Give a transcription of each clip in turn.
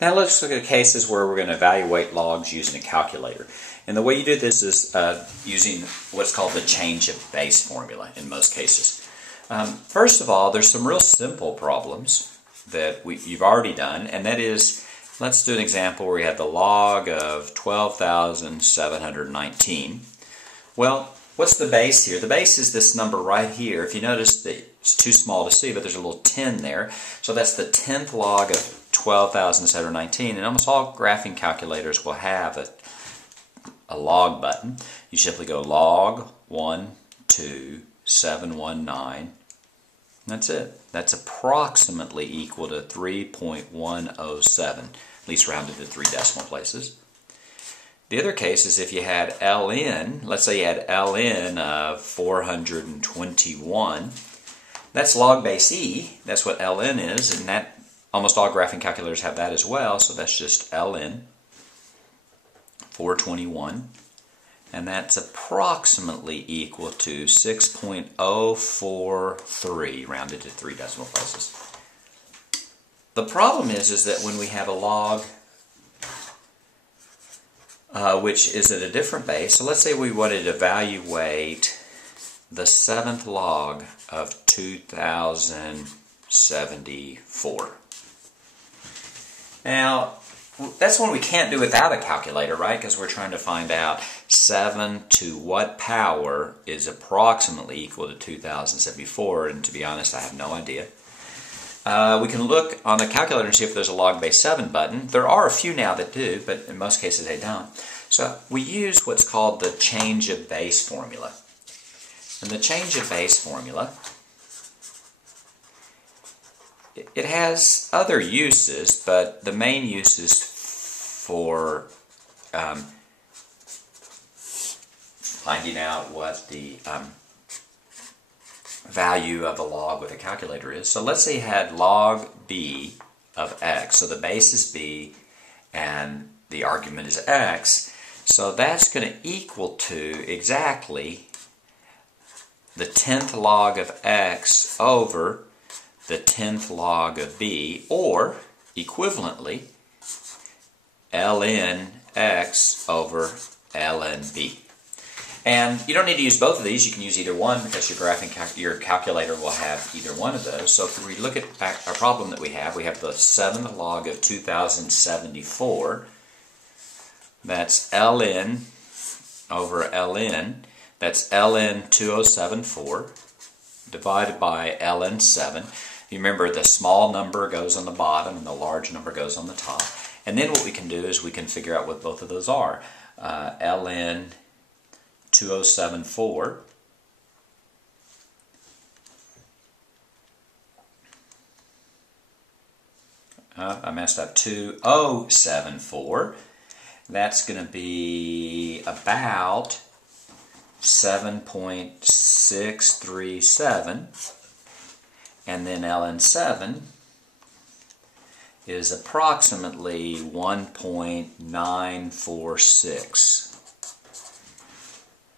Now let's look at cases where we're going to evaluate logs using a calculator. And the way you do this is using what's called the change of base formula in most cases. First of all, there's some real simple problems that you've already done, and that is, let's do an example where we have the log of 12,719. Well, what's the base here? The base is this number right here. If you notice that it's too small to see, but there's a little 10 there. So that's the 10th log of 12,719, and almost all graphing calculators will have a log button. You simply go log 12719. That's it. That's approximately equal to 3.107, at least rounded to 3 decimal places. The other case is if you had ln, let's say you had ln of 421. That's log base e. That's what ln is, and that almost all graphing calculators have that as well, so that's just ln 421, and that's approximately equal to 6.043, rounded to 3 decimal places. The problem is that when we have a log which is at a different base, so let's say we wanted to evaluate the 7th log of 2074. Now, that's one we can't do without a calculator, right? Because we're trying to find out 7 to what power is approximately equal to 2074, and to be honest, I have no idea. We can look on the calculator and see if there's a log base 7 button. There are a few now that do, but in most cases they don't. So we use what's called the change of base formula. And the change of base formula, it has other uses, but the main use is for finding out what the value of a log with a calculator is. So let's say you had log b of x. So the base is b and the argument is x. So that's going to equal to exactly the 10th log of x over the 10th log of b, or equivalently ln x over ln b. And you don't need to use both of these. You can use either one because your calculator will have either one of those. So if we look at our problem that we have the 7th log of 2074. That's ln over ln. That's ln 2074 divided by ln 7. You remember the small number goes on the bottom and the large number goes on the top. And then what we can do is we can figure out what both of those are. Ln 2074 I messed up, 2074. That's going to be about 7.637, and then ln 7 is approximately 1.946.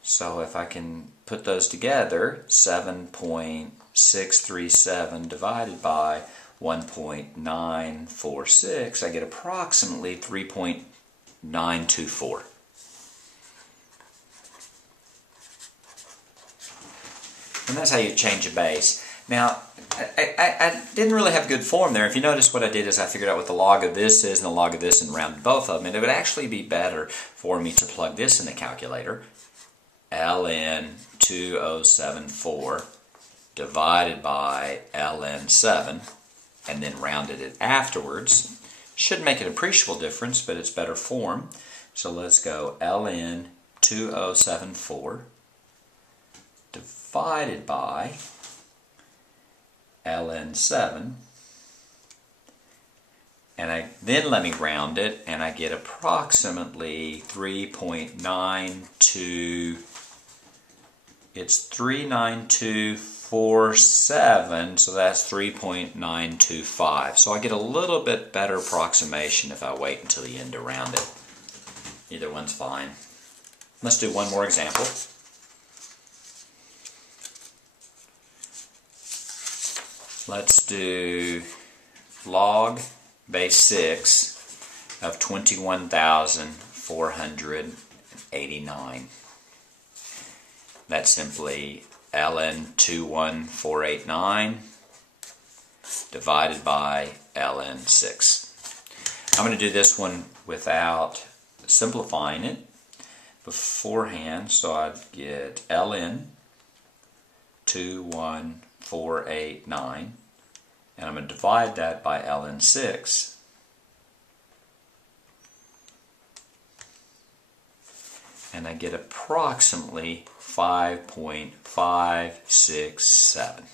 So if I can put those together, 7.637 divided by 1.946, I get approximately 3.924. And that's how you change a base. Now, I didn't really have good form there. If you notice, what I did is I figured out what the log of this is and the log of this and rounded both of them. And it would actually be better for me to plug this in the calculator. ln 2074 divided by ln 7, and then rounded it afterwards. Should make an appreciable difference, but it's better form. So let's go ln 2074 divided by ln 7, and then let me round it, and I get approximately 3.92. It's 39247, so that's 3.925. So I get a little bit better approximation if I wait until the end to round it. Either one's fine. Let's do one more example. Let's do log base 6 of 21,489. That's simply ln 21489 divided by ln 6. I'm going to do this one without simplifying it beforehand, so I'd get ln 21489, and I'm going to divide that by ln 6. And I get approximately 5.567.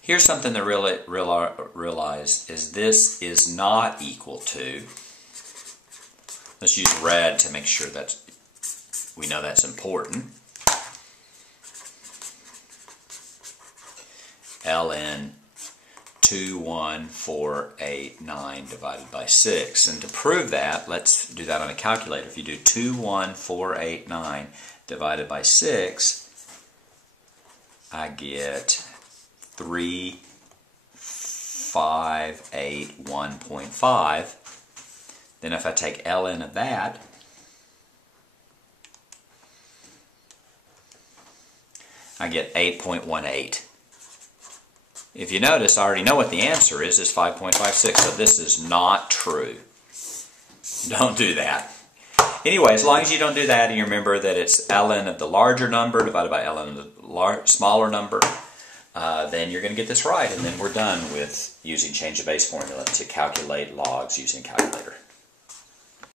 Here's something to realize is this is not equal to, let's use red to make sure that we know that's important, ln 21489 divided by 6. And to prove that, let's do that on a calculator. If you do 21489 divided by 6, I get 3581.5. Then if I take ln of that, I get 8.18. If you notice, I already know what the answer is. It's 5.56, so this is not true. Don't do that. Anyway, as long as you don't do that and you remember that it's ln of the larger number divided by ln of the smaller number, then you're going to get this right, and then we're done with using change of base formula to calculate logs using calculator.